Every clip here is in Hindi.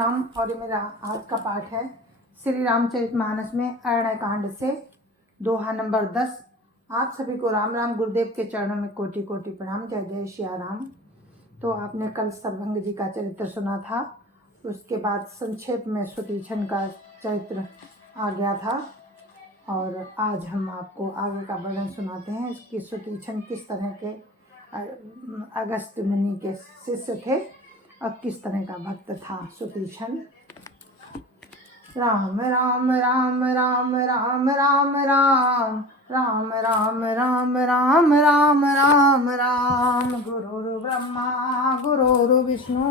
राम। और ये मेरा आज का पाठ है श्री रामचरितमानस में अरण्य कांड से दोहा नंबर 10। आप सभी को राम राम। गुरुदेव के चरणों में कोटि कोटि प्रणाम। जय जय सिया राम। तो आपने कल सर्वभंग जी का चरित्र सुना था, उसके बाद संक्षेप में सुतीक्षण का चरित्र आ गया था और आज हम आपको आगे का वर्णन सुनाते हैं। इसकी सुतीक्षण किस तरह के अगस्त्य मुनि के शिष्य थे और किस तरह का भक्त था सुतीक्षण। राम राम राम राम राम राम राम राम राम राम राम राम राम राम। गुरुर् ब्रह्मा गुरुर्विष्णु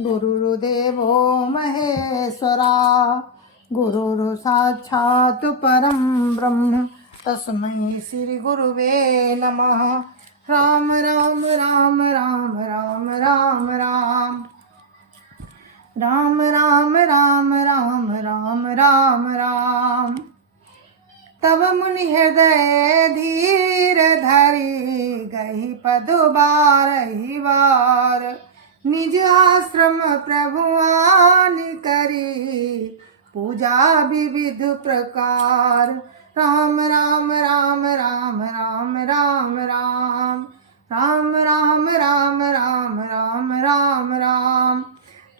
गुरुर्देवो महेश्वरा, गुरुर् साक्षात् परं ब्रह्म तस्मै श्री गुरुवे नमः। राम राम राम राम राम राम राम राम राम राम राम राम राम राम। तब मुनि हृदय धीर धरी गई पदुबारही बार, निज आश्रम प्रभुआन करी पूजा विविध प्रकार। राम राम राम राम राम राम राम राम राम राम राम राम राम राम।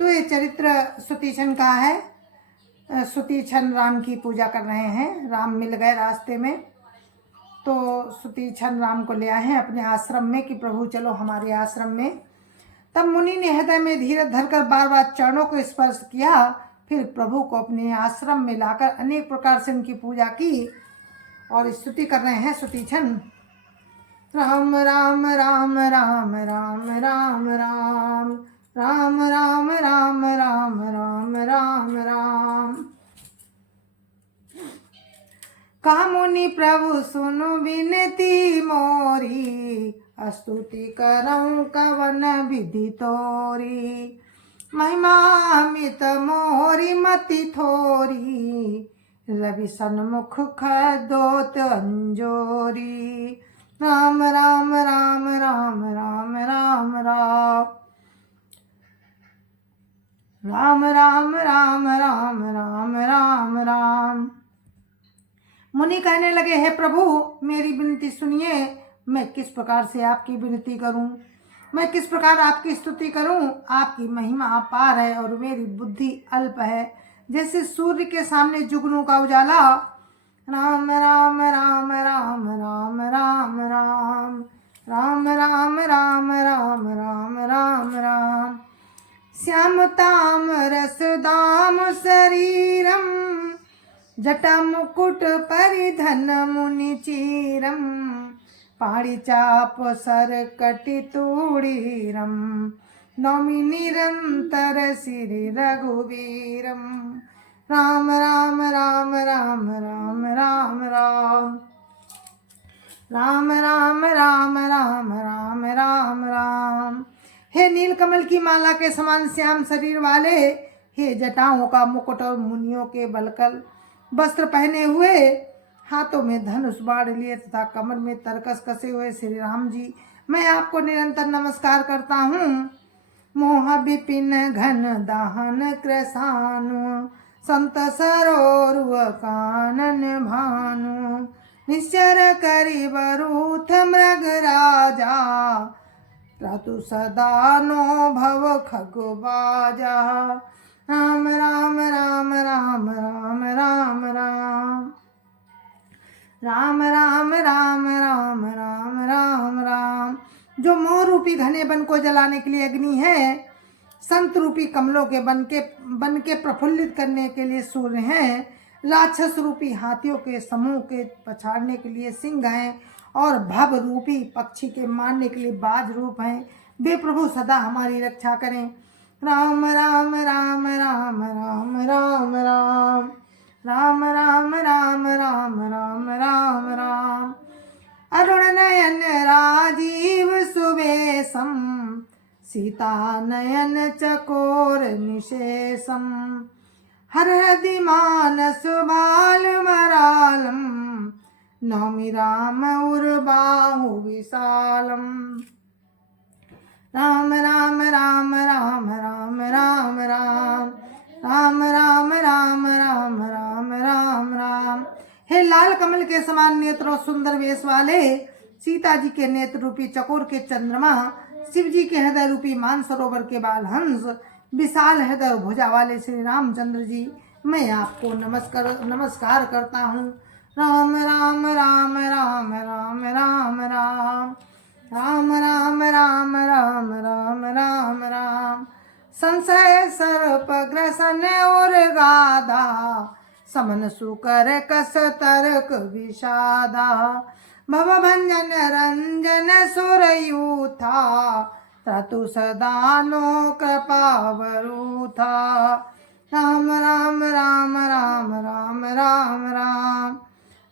तो ये चरित्र सुतीक्षण का है। सुतीक्षण राम की पूजा कर रहे हैं। राम मिल गए रास्ते में तो सुतीक्षण राम को ले आए हैं अपने आश्रम में कि प्रभु चलो हमारे आश्रम में। तब मुनि ने हृदय में धीरज धरकर बार बार चरणों को स्पर्श किया, फिर प्रभु को अपने आश्रम में लाकर अनेक प्रकार से उनकी पूजा की और स्तुति कर रहे हैं सुतीक्षण। राम राम राम राम राम राम राम राम राम राम राम राम राम राम। कहा मुनि प्रभु सुनु विनती मोरी, स्तुति करऊं कवन विधि तोरी। महिमा अमित मोरी मति थोरी, रवि सन्मुख खदोत अंजोरी। राम राम राम राम राम राम राम राम राम राम राम राम राम राम। मुनि कहने लगे, हे प्रभु मेरी विनती सुनिए। मैं किस प्रकार से आपकी विनती करूं, मैं किस प्रकार आपकी स्तुति करूं। आपकी महिमा अपार है और मेरी बुद्धि अल्प है, जैसे सूर्य के सामने जुगनू का उजाला। राम राम राम राम राम राम राम राम राम राम राम राम राम राम। श्याम ताम रस दाम शरीरम, जटा मुकुट परिधन मुनि चीरम। पाणिचाप सर कटि तूणीरम, नौमि निरंतर श्री रघुवीरम। राम राम राम राम राम राम राम राम राम राम राम राम राम राम। हे नीलकमल की माला के समान श्याम शरीर वाले, हे जटाओं का मुकुट और मुनियों के बलकल वस्त्र पहने हुए, हाथों में धनुष बाण लिए तथा कमर में तरकस कसे हुए श्री राम जी, मैं आपको निरंतर नमस्कार करता हूँ। मोह विपिन घन दाहन कृशानु, संत सरोरुव कानन भानु। निश्चर करी बरूथ मृग राजा, क्रतु सदा नो भव खगु बाजा। राम राम राम राम राम राम राम राम राम राम राम राम राम राम। जो मोह रूपी घने बन को जलाने के लिए अग्नि है, संत रूपी कमलों के बन के प्रफुल्लित करने के लिए सूर्य हैं, राक्षस रूपी हाथियों के समूह के पछाड़ने के लिए सिंह हैं और भव रूपी पक्षी के मारने के लिए बाज रूप हैं। वे प्रभु सदा हमारी रक्षा करें। राम राम राम राम राम राम राम राम राम राम राम राम राम राम। अरुण नयन राजीव सुवेशम, सीता नयन चकोर निशेषम। हर हृदि मानस बाल मरालम, नौमि राम उर्बाहु विशालम। राम राम राम राम राम राम राम राम राम राम राम राम राम राम। हे लाल कमल के समान नेत्र और सुंदर वेश वाले सीता जी के नेत्र रूपी चकोर के चंद्रमा, शिव जी के हृदय रूपी मानसरोवर के बाल हंस, विशाल हृदय भुजा वाले श्री रामचंद्र जी, मैं आपको नमस्कार करता हूँ। राम राम राम राम राम राम राम राम राम राम राम राम राम राम। संशय सर्प ग्रसन और गाधा, समन सुकर कस तर्क विषादा, भव भंजन रंजन सुरयूथा, त्रतु सदा नो कृपावरूथा। राम राम राम राम राम राम राम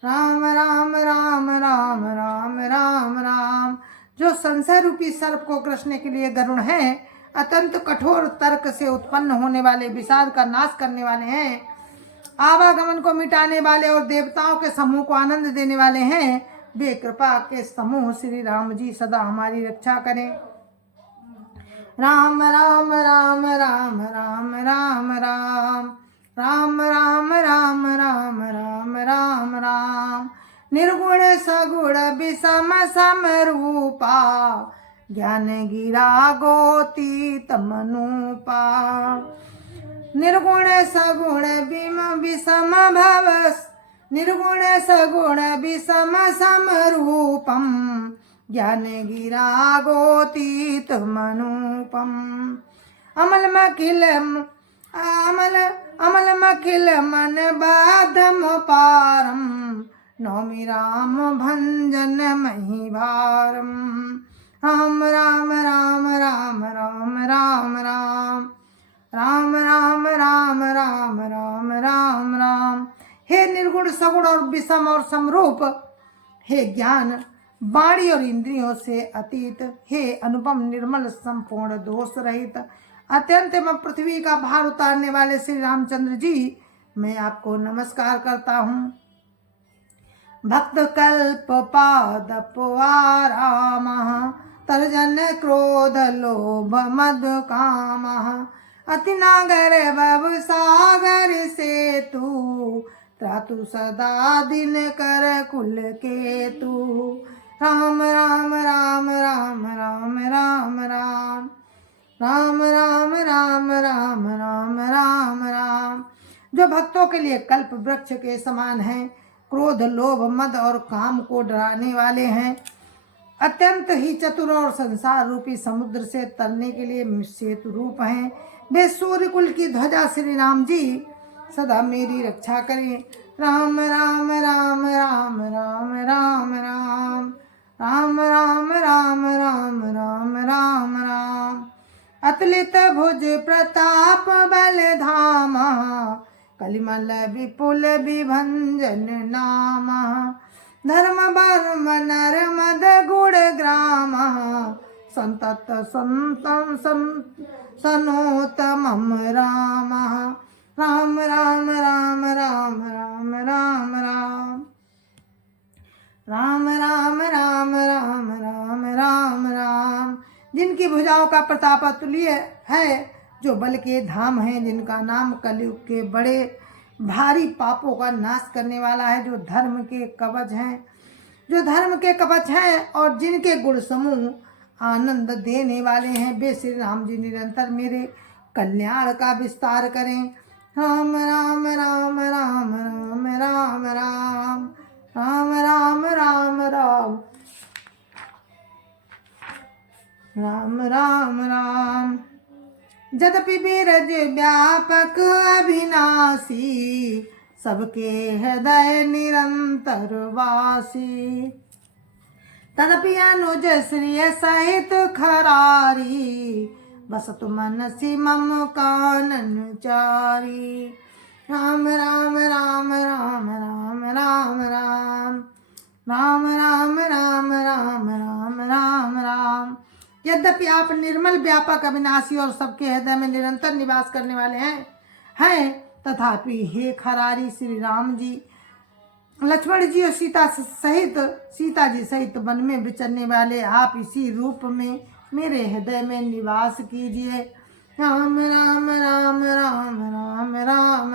राम राम राम राम राम राम राम। जो संशय रूपी सर्प को ग्रसने के लिए गरुण है, अत्यंत कठोर तर्क से उत्पन्न होने वाले विषाद का नाश करने वाले हैं, आवागमन को मिटाने वाले और देवताओं के समूह को आनंद देने वाले हैं, वे कृपा के समूह श्री राम जी सदा हमारी रक्षा करें। राम राम राम राम राम राम राम राम राम राम राम राम राम राम। निर्गुण सगुण विषम समरूपा, ज्ञान गिरा गोतीत मनुपा। निर्गुण सगुण विषम भवस, निर्गुण सगुण विषम समरूपम, ज्ञान गिरा गोतीत मनुपम। अमल मखिल मन बाधम पारम, नौमि राम भंजन मही भारम। राम राम राम राम राम राम राम राम राम राम राम राम राम राम। हे निर्गुण सगुण और विषम और समरूप, हे ज्ञान वाणी और इंद्रियों से अतीत, हे अनुपम निर्मल संपूर्ण दोष रहित, अत्यंत एवं पृथ्वी का भार उतारने वाले श्री रामचंद्र जी, मैं आपको नमस्कार करता हूँ। भक्त कल्प पाद आराम, तर्जन क्रोध लोभ मद काम, अति नागर भव सागर से तू, त्रातु सदा दिन कर कुल के तू। राम राम राम राम राम राम राम राम राम राम राम राम राम राम। जो भक्तों के लिए कल्प वृक्ष के समान हैं, क्रोध लोभ मद और काम को डराने वाले हैं, अत्यंत ही चतुर और संसार रूपी समुद्र से तरने के लिए सेतु रूप हैं, वे सूर्य कुल की ध्वजा श्री राम जी सदा मेरी रक्षा करें। राम राम राम राम राम राम राम राम राम राम राम राम राम राम। अतुलित भुज प्रताप बल धाम, कलिमल विपुल विभंजन नाम, धर्म वर्म नर मद गुण ग्राम, संतत संतम सनोतमम राम। राम राम राम राम राम राम राम राम राम राम राम राम राम राम। जिनकी भुजाओं का प्रताप अतुल्य है, जो बल के धाम हैं, जिनका नाम कलयुग के बड़े भारी पापों का नाश करने वाला है, जो धर्म के कवच हैं और जिनके गुण समूह आनंद देने वाले हैं, वे श्री राम जी निरंतर मेरे कल्याण का विस्तार करें। राम राम राम राम राम राम राम राम राम राम राम राम राम राम। यद्यपि बीरज व्यापक अविनाशी, सबके हृदय निरंतर वासी, तदपि अनुज श्रिय सहित खरारी, बसतु मनसि मम कानन चारी। राम राम राम राम राम राम राम राम राम राम राम राम राम राम। यद्यपि आप निर्मल व्यापक अविनाशी और सबके हृदय में निरंतर निवास करने वाले हैं, तथापि हे खरारी श्री राम जी, लक्ष्मण जी और सीता जी सहित वन में विचरने वाले आप इसी रूप में मेरे हृदय में निवास कीजिए। राम राम राम राम राम राम राम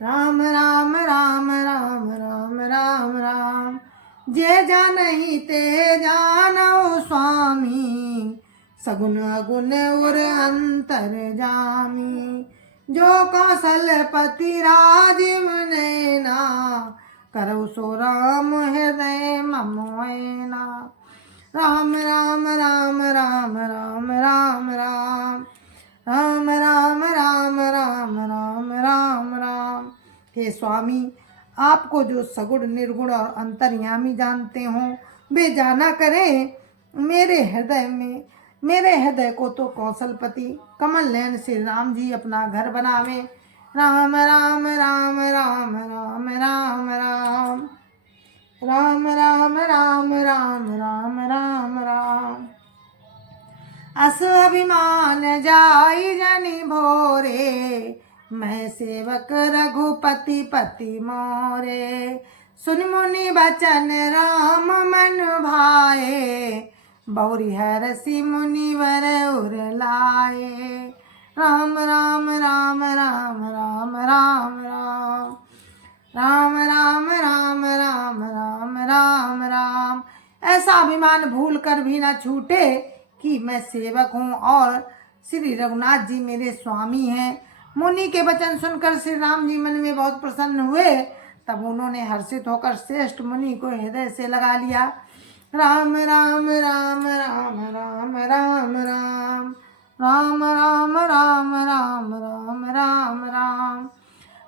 राम राम राम राम राम राम राम। जे जानहि ते जानो स्वामी, सगुन अगुन उर अंतर जामी। जो कौशलपति राजीव नैना, करौ सो राम हृदय मम ऐना। राम राम राम राम राम राम राम राम राम राम राम राम राम राम। हे स्वामी, आपको जो सगुण निर्गुण और अंतर्यामी जानते हो, वे जाना करें मेरे हृदय को तो कौशलपति कमल नयन श्री राम जी अपना घर बनावे। राम राम राम राम राम राम राम राम राम राम राम राम राम राम। अस अभिमान जाई जनि भोरे, मैं सेवक रघुपति पति मोरे। सुन मुनि बचन राम मन भाए, बौरी हरसि मुनिवर उर लाए। राम राम राम राम राम राम राम राम राम राम राम राम राम राम। ऐसा अभिमान भूल कर भी न छूटे कि मैं सेवक हूँ और श्री रघुनाथ जी मेरे स्वामी हैं। मुनि के वचन सुनकर श्री राम जी मन में बहुत प्रसन्न हुए। तब उन्होंने हर्षित होकर श्रेष्ठ मुनि को हृदय से लगा लिया। राम राम राम राम राम राम राम राम राम राम राम राम राम राम।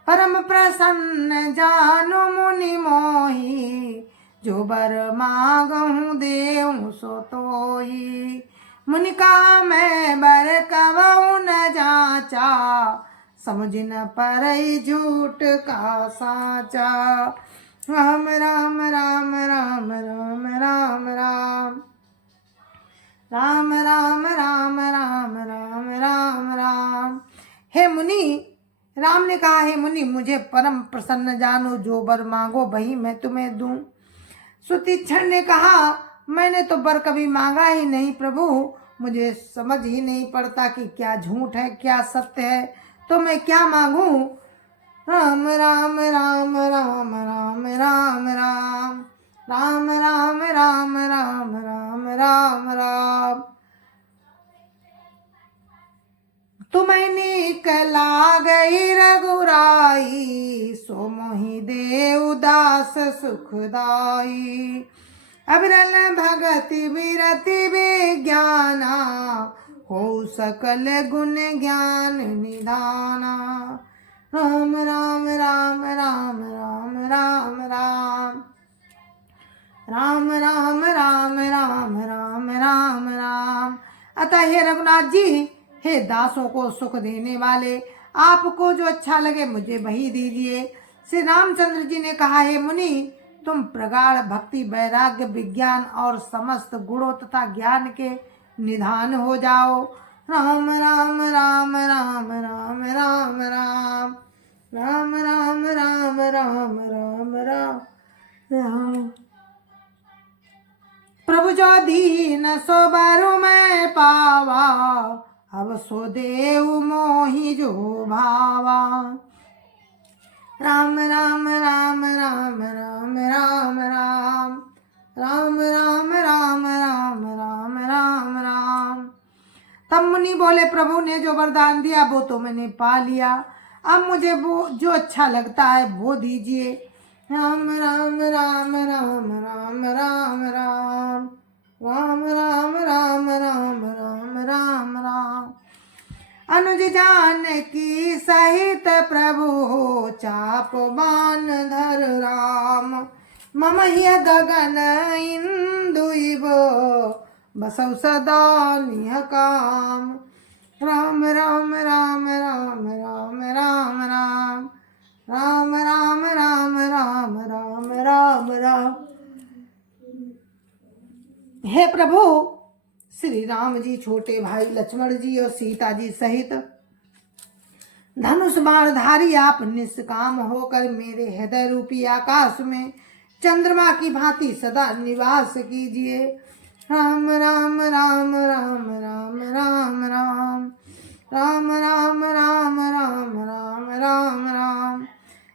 परम प्रसन्न जानु मुनि मोहि, जो बर मागहु देहु सो तोहि। मुनि का मैं बर कबहु न जाचा, समझ न परई झूठ का साचा। राम राम राम राम राम राम राम राम राम राम राम राम राम राम। हे मुनि, राम ने कहा, हे मुनि, मुझे परम प्रसन्न जानो, जो वर मांगो वही मैं तुम्हें दूं। सुतीक्षण ने कहा, मैंने तो वर कभी मांगा ही नहीं प्रभु, मुझे समझ ही नहीं पड़ता कि क्या झूठ है क्या सत्य है, तो मैं क्या मांगूं। राम राम राम राम राम राम राम राम राम राम राम राम राम राम। तुम्हें नीक लागई रघुराई, सो मोहि देव दास सुखदाई। अविरल भगति विरति विज्ञाना, हो सकल गुण ज्ञान निधाना। राम राम राम राम राम राम राम राम राम राम राम राम राम राम। अतः हे रघुनाथ जी, हे दासों को सुख देने वाले, आपको जो अच्छा लगे मुझे वही दीजिए। श्री रामचंद्र जी ने कहा, हे मुनि, तुम प्रगाढ़ भक्ति वैराग्य विज्ञान और समस्त गुणों तथा ज्ञान के निधान हो जाओ। राम राम राम राम राम राम राम राम राम राम राम राम राम राम। प्रभु जो दीन सो बरु मैं पावा, अब सो देव मोहि जो भावा। राम राम राम राम राम राम राम राम राम राम राम राम राम राम। तब मुनि बोले, प्रभु ने जो वरदान दिया वो तो मैंने पा लिया, अब मुझे वो जो अच्छा लगता है वो दीजिए। राम राम राम राम राम राम राम राम राम राम राम राम राम राम। अनुज जानकी सहित प्रभु, चाप बान धर राम। मम हिय गगन इंदुइव, बसौ सदा निह काम। राम राम राम राम राम राम राम राम राम राम राम राम राम राम। हे प्रभु, श्री राम जी छोटे भाई लक्ष्मण जी और सीता जी सहित धनुष बाणधारी आप निष्काम होकर मेरे हृदय रूपी आकाश में चंद्रमा की भांति सदा निवास कीजिए। राम राम राम राम राम राम राम राम राम राम राम राम राम राम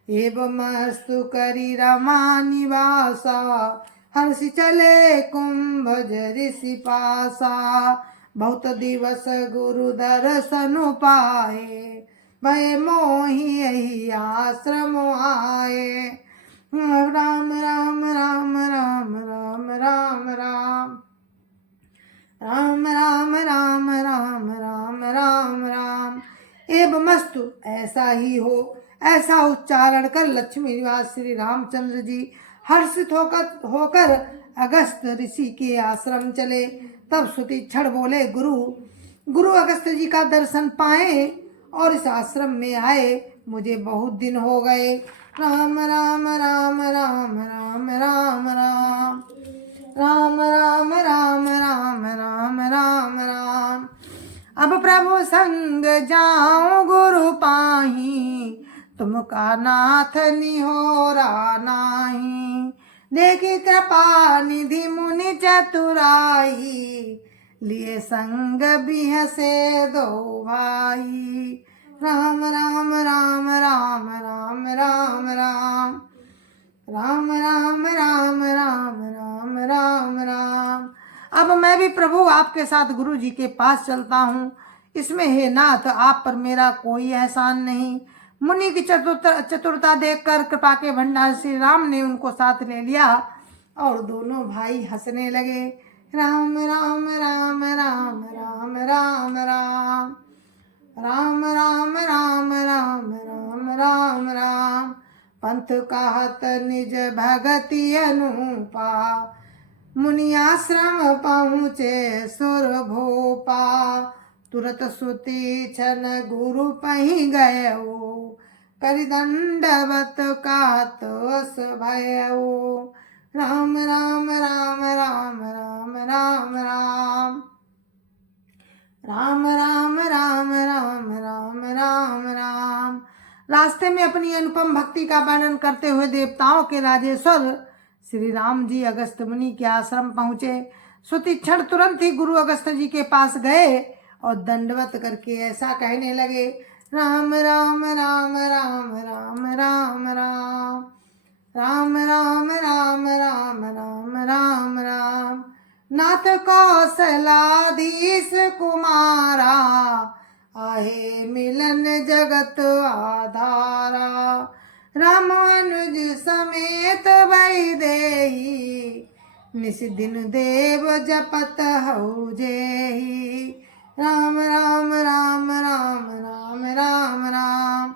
एवमस्तु करी रमा निवासा हर्ष चले कुंभ ऋषि पासा बहुत दिवस गुरु दर्शन पाए भय मोहि यही आश्रम आए राम राम राम राम राम राम राम राम राम राम राम राम राम राम एवमस्तु ऐसा ही हो। ऐसा उच्चारण कर लक्ष्मी निवास श्री रामचंद्र जी हर्षित होकर अगस्त ऋषि के आश्रम चले। तब सुतीक्षण बोले, गुरु अगस्त जी का दर्शन पाए और इस आश्रम में आए, मुझे बहुत दिन हो गए। राम राम राम राम राम राम राम राम राम राम राम राम राम राम अब प्रभु संग जाऊं गुरु पाही तुमका नाथ निहोरा नाही देखी कृपा निधि मुनि चतुराई लिए संग बिहसे दो भाई राम राम राम राम राम राम राम राम राम राम राम राम राम राम अब मैं भी प्रभु आपके साथ गुरु जी के पास चलता हूँ। इसमें हे नाथ आप पर मेरा कोई एहसान नहीं। मुनि की चतुरता देखकर कृपा के भंडार श्री राम ने उनको साथ ले लिया और दोनों भाई हंसने लगे। राम राम राम राम राम राम राम राम राम राम राम राम राम राम पंथ कहत निज भगति अनुपा मुनि आश्रम पहुँचे सुर भोपा तुरत सुती छन गुरु पही गयो कर दंडवत कहत अस भयो राम राम राम राम राम राम राम राम राम राम राम राम राम राम रास्ते में अपनी अनुपम भक्ति का वर्णन करते हुए देवताओं के राजेश्वर श्री राम जी अगस्त मुनि के आश्रम पहुँचे। सुतीक्षण तुरंत ही गुरु अगस्त जी के पास गए और दंडवत करके ऐसा कहने लगे, राम राम राम राम राम राम राम राम राम राम राम राम राम राम नाथ कौशलाधीश कुमारा आहे मिलन जगत आधारा राम अनुज समेत भई देही निस दिन देव जपत हऊ जेही राम राम राम राम राम राम राम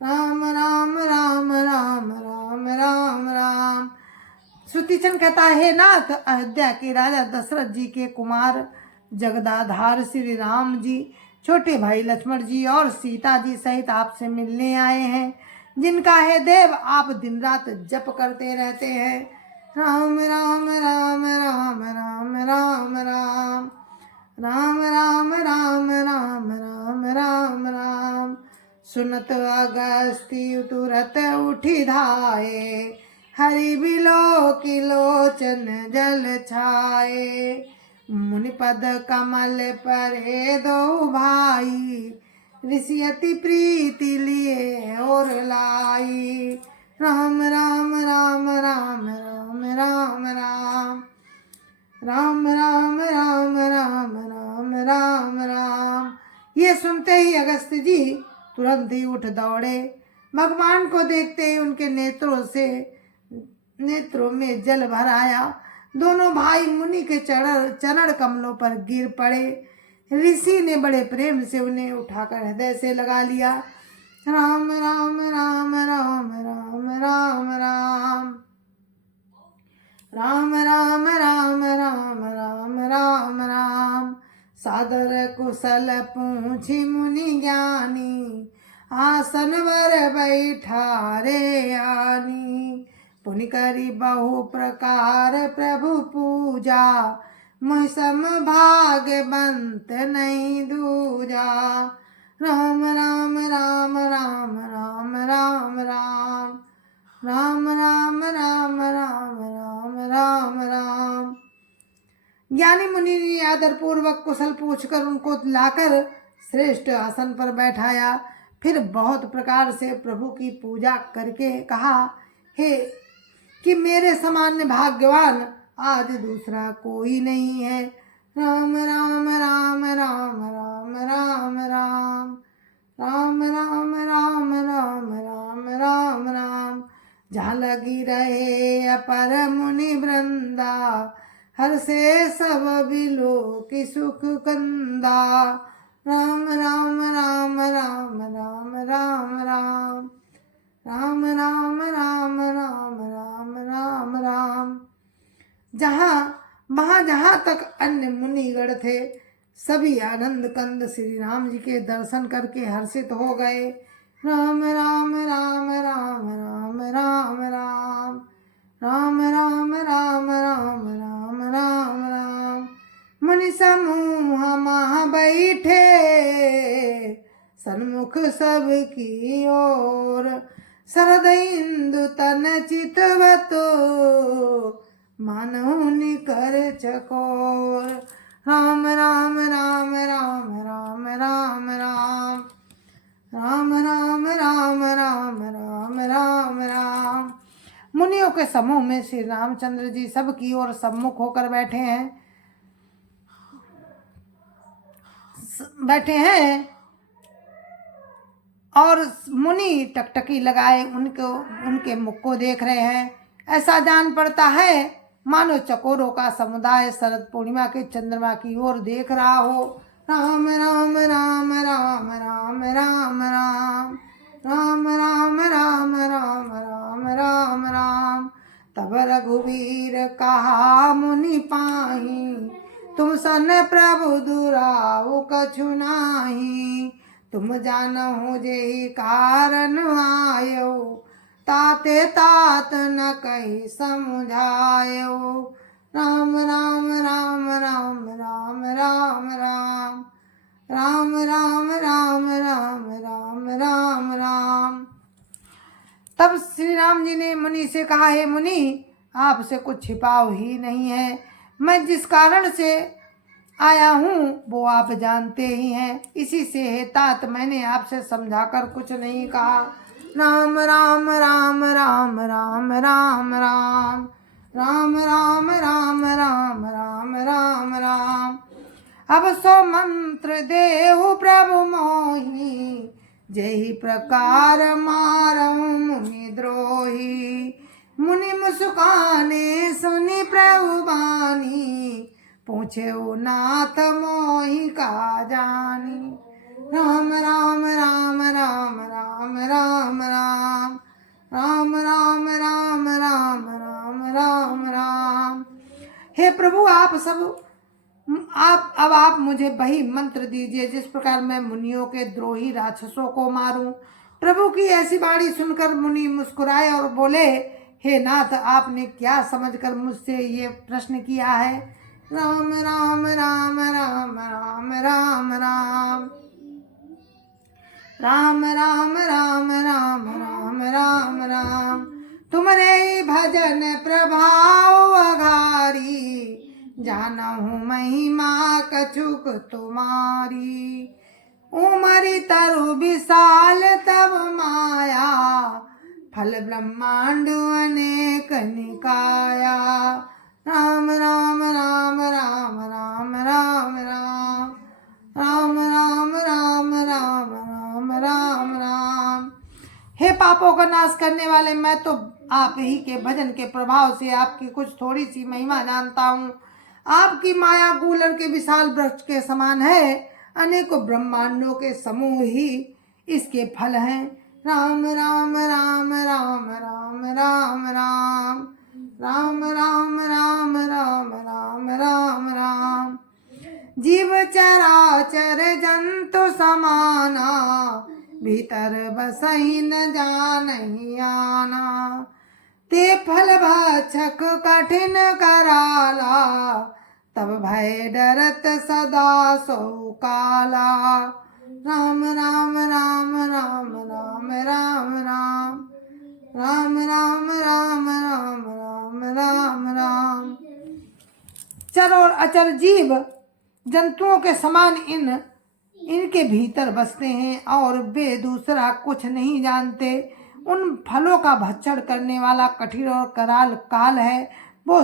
राम राम राम राम राम राम राम सुतीचन कहता है, नाथ अयोध्या के राजा दशरथ जी के कुमार जगदाधार श्री राम जी छोटे भाई लक्ष्मण जी और सीता जी सहित आपसे मिलने आए हैं, जिनका है देव आप दिन रात जप करते रहते हैं। राम राम राम राम राम राम राम राम राम राम राम राम राम राम सुनत अगस्त्य तुरत उठी धाये हरि बिलो की लोचन जल छाए मुनिपद कमल परे दो भाई ऋषि अति प्रीति लिए और लाई राम राम राम राम राम राम राम राम राम राम राम राम राम राम ये सुनते ही अगस्त जी तुरंत ही उठ दौड़े। भगवान को देखते ही उनके नेत्रों में जल भर आया। दोनों भाई मुनि के चरण कमलों पर गिर पड़े। ऋषि ने बड़े प्रेम से उन्हें उठाकर हृदय से लगा लिया। राम राम राम राम राम राम राम राम राम राम राम राम राम राम सादर कुशल पूछी मुनि ज्ञानी आसन वर बैठा रे आनी पुनि करी बहु प्रकार प्रभु पूजा मुझ सम भाग्यवंत नहीं दूजा राम राम राम राम राम राम राम राम राम राम राम राम राम राम ज्ञानी मुनि ने आदर पूर्वक कुशल पूछकर उनको लाकर श्रेष्ठ आसन पर बैठाया। फिर बहुत प्रकार से प्रभु की पूजा करके कहा, हे कि मेरे समान भाग्यवान आज दूसरा कोई नहीं है। राम राम राम राम राम राम राम राम राम राम राम राम राम राम। जहाँ लगी रहे अपर मुनि वृंदा, हर से सब बिलो की सुख कंदा। राम राम राम राम राम राम राम राम राम राम राम राम राम राम। जहाँ तक अन्य मुनिगण थे, सभी आनंद कंद श्री राम जी के दर्शन करके हर्षित हो गए। राम राम राम राम राम राम राम राम राम राम राम राम राम राम। मुनि समूह महा बैठे, सन्मुख सब की ओर। शरद इंदु तन चितवतो, मानव निकर चकोर। राम राम राम राम राम राम राम राम राम राम राम राम राम राम। मुनियों के समूह में श्री रामचंद्र जी सब की ओर सम्मुख होकर बैठे हैं और मुनि टकटकी लगाए उनके मुख को देख रहे हैं। ऐसा जान पड़ता है मानो चकोरों का समुदाय शरद पूर्णिमा के चंद्रमा की ओर देख रहा हो। राम राम राम राम राम राम राम राम राम राम राम राम राम राम। तब रघुवीर कहा मुनि पाही, तुम सन प्रभु दुराऊ कछु नाही। तुम जानहु जेहि कारण आयो, ताते तात न कही समझायो। राम राम राम राम राम राम राम राम राम राम राम राम राम राम। तब श्री राम जी ने मुनि से कहा, हे मुनि, आपसे कुछ छिपाव ही नहीं है। मैं जिस कारण से आया हूँ वो आप जानते ही हैं। इसी से हे तात मैंने आपसे समझाकर कुछ नहीं कहा। राम राम राम राम राम राम राम राम राम राम राम राम राम राम। अब सो मंत्र देहु प्रभु मोहि, जेहि प्रकार मारहु मुनि द्रोही। मुनि मुस्काने सुनि प्रभु बानी, पूछे नाथ मोहि का जानी। राम राम राम राम राम राम राम राम राम राम राम राम राम राम। हे प्रभु, आप मुझे वही मंत्र दीजिए जिस प्रकार मैं मुनियों के द्रोही राक्षसों को मारूं। प्रभु की ऐसी बाणी सुनकर मुनि मुस्कुराए और बोले, हे नाथ, आपने क्या समझकर मुझसे ये प्रश्न किया है। राम राम राम राम राम राम राम राम राम राम राम राम राम राम। तुमरे भजन प्रभाव अघारी, जानहु महिमा कछुक तुम्हारी। उमरि तरु विशाल तब माया, फल ब्रह्मांड अनेक निकाया। राम राम राम राम राम राम राम राम राम राम राम राम राम राम। हे पापों का नाश करने वाले, मैं तो आप ही के भजन के प्रभाव से आपकी कुछ थोड़ी सी महिमा जानता हूँ। आपकी माया गूलर के विशाल वृक्ष के समान है। अनेकों ब्रह्मांडों के समूह ही इसके फल हैं। राम राम राम राम राम राम राम राम राम राम राम राम राम राम। जीव चराचर जंतु समाना, भीतर बसहि न जानहि आना। ते फल भक्षक कठिन कराला, तब भय डरत सदा सो काला। राम राम राम राम राम राम राम राम राम राम राम राम राम राम। चरो अचर जीव जंतुओं के समान इनके भीतर बसते हैं और वे दूसरा कुछ नहीं जानते। उन फलों का भक्षण करने वाला कठिन और कराल काल है। वो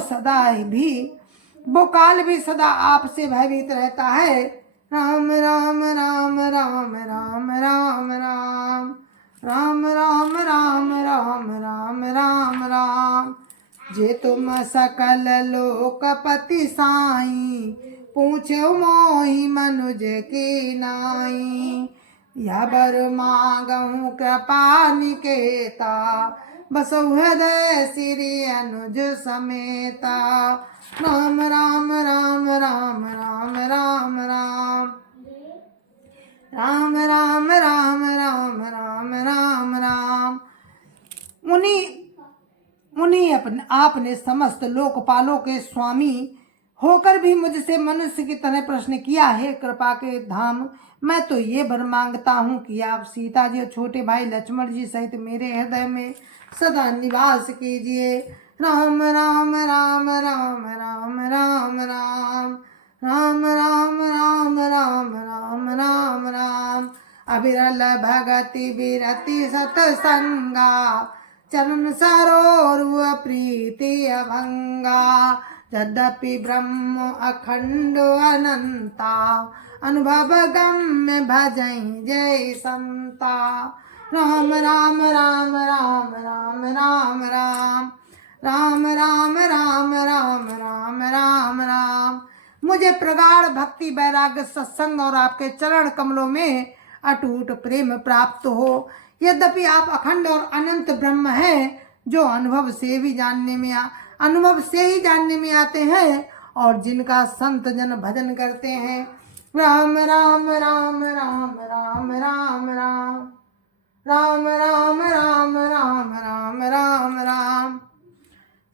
काल भी सदा आपसे भयभीत रहता है। राम राम राम राम राम राम राम राम राम राम राम राम राम राम। जे तुम सकल लोकपति साई, पूछो मोहि मनुज की नाई। या बर मांगहु कृपा निकेता, बसौ हृदय श्री अनुज समेता। राम राम राम राम राम राम राम राम राम राम राम राम राम राम। मुनि आपने समस्त लोकपालों के स्वामी होकर भी मुझसे मनुष्य की तरह प्रश्न किया है। कृपा के धाम, मैं तो ये वर मांगता हूँ कि आप सीता जी और छोटे भाई लक्ष्मण जी सहित मेरे हृदय में सदा निवास कीजिए। राम राम राम राम राम राम राम राम राम राम राम राम राम राम। अविरल भगति विरति सतसंगा, चरण सरोवर प्रीति अभंगा। यद्यपि ब्रह्म अखंड अनंता, अनुभव गम्य भजै जय संता। राम राम राम राम राम राम राम राम राम राम राम राम राम राम। मुझे प्रगाढ़ भक्ति, वैराग्य, सत्संग और आपके चरण कमलों में अटूट प्रेम प्राप्त हो। यद्यपि आप अखंड और अनंत ब्रह्म हैं, जो अनुभव से ही जानने में आते हैं और जिनका संत जन भजन करते हैं। राम राम राम राम राम राम राम राम राम राम राम राम राम राम।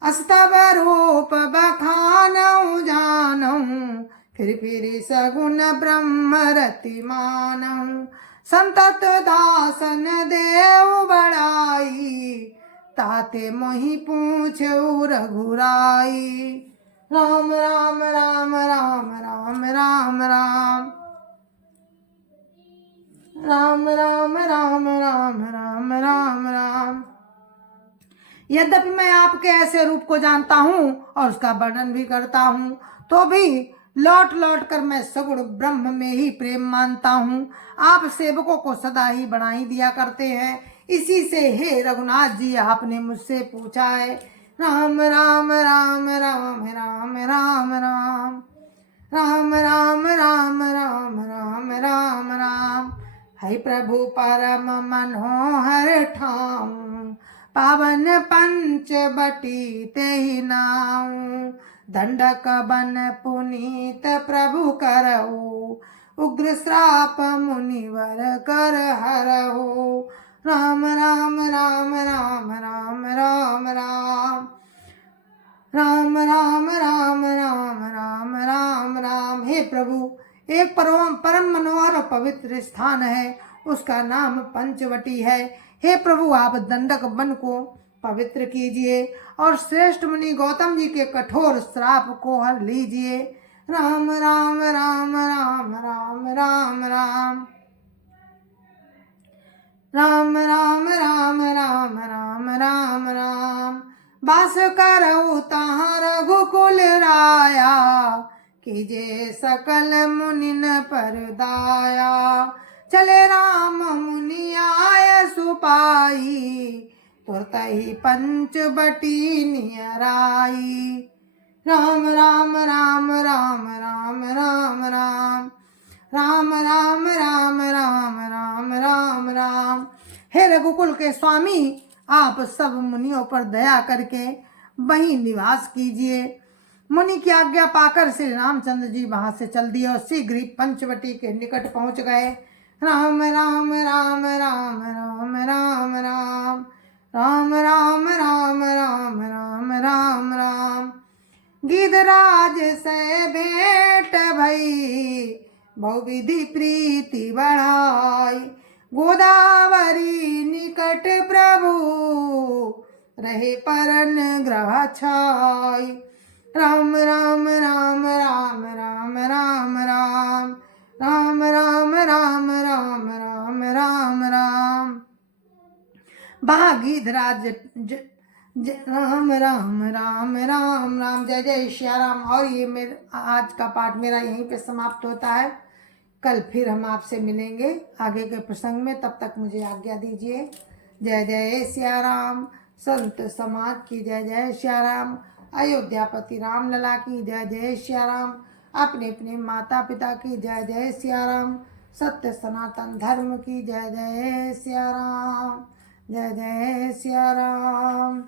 अस्तव रूप बखानऊ जानऊ, फिर सगुण ब्रह्म रति मानऊ। संतत दासन देव बड़ाई, ताते मोहि पूछऊ रघुराई। राम राम राम राम राम राम राम राम राम राम राम राम राम राम। यद्यपि मैं आपके ऐसे रूप को जानता हूँ और उसका वर्णन भी करता हूँ, तो भी लौट लौट कर मैं सगुण ब्रह्म में ही प्रेम मानता हूँ। आप सेवकों को सदा ही बढ़ाई दिया करते हैं। इसी से हे रघुनाथ जी, आपने मुझसे पूछा है। राम राम राम राम राम राम राम राम राम राम राम राम राम राम। है प्रभु परम मनोहर ठाऊं, पावन पंच बटी तेहि नाऊं। दंडक बन पुनीत प्रभु करऊ, उग्र श्राप मुनिवर कर हरऊ। राम राम राम राम राम राम राम राम राम राम राम राम राम राम। हे प्रभु, एक परम मनोहर और पवित्र स्थान है, उसका नाम पंचवटी है। हे प्रभु, आप दंडक वन को पवित्र कीजिए और श्रेष्ठ मुनि गौतम जी के कठोर श्राप को हर लीजिए। राम राम राम राम राम राम राम राम राम राम राम राम राम राम। बास करऊ तहाँ रघुकुल राया, कीजे सकल मुनिन पर दाया। चले राम मुनि आय सुपाई, तुरत ही पंचवटी नियराई। राम राम राम राम राम राम राम राम राम राम राम राम राम राम। हे रघुकुल के स्वामी, आप सब मुनियों पर दया करके वहीं निवास कीजिए। मुनि की आज्ञा पाकर श्री रामचंद्र जी वहां से चल दिए और शीघ्र ही पंचवटी के निकट पहुंच गए। राम राम राम राम राम राम राम राम राम राम राम राम राम राम। गिधराज से भेंट भई, बहुविधि प्रीति बढ़ाई। गोदावरी निकट प्रभु, रहे परन ग्रह छाई। राम राम राम राम राम राम राम राम राम राम राम राम राम राम भागीधराज राम राम राम राम राम। जय जय श्या राम। और ये मेरा आज का पाठ मेरा यहीं पे समाप्त होता है। कल फिर हम आपसे मिलेंगे आगे के प्रसंग में। तब तक मुझे आज्ञा दीजिए। जय जय श्या राम। संत समाज की जय जय श्या राम। अयोध्यापति राम लला की जय जय श्या राम। अपने अपने माता पिता की जय जय श्या राम। सत्य सनातन धर्म की जय जय श्या राम। जय जय श्या राम।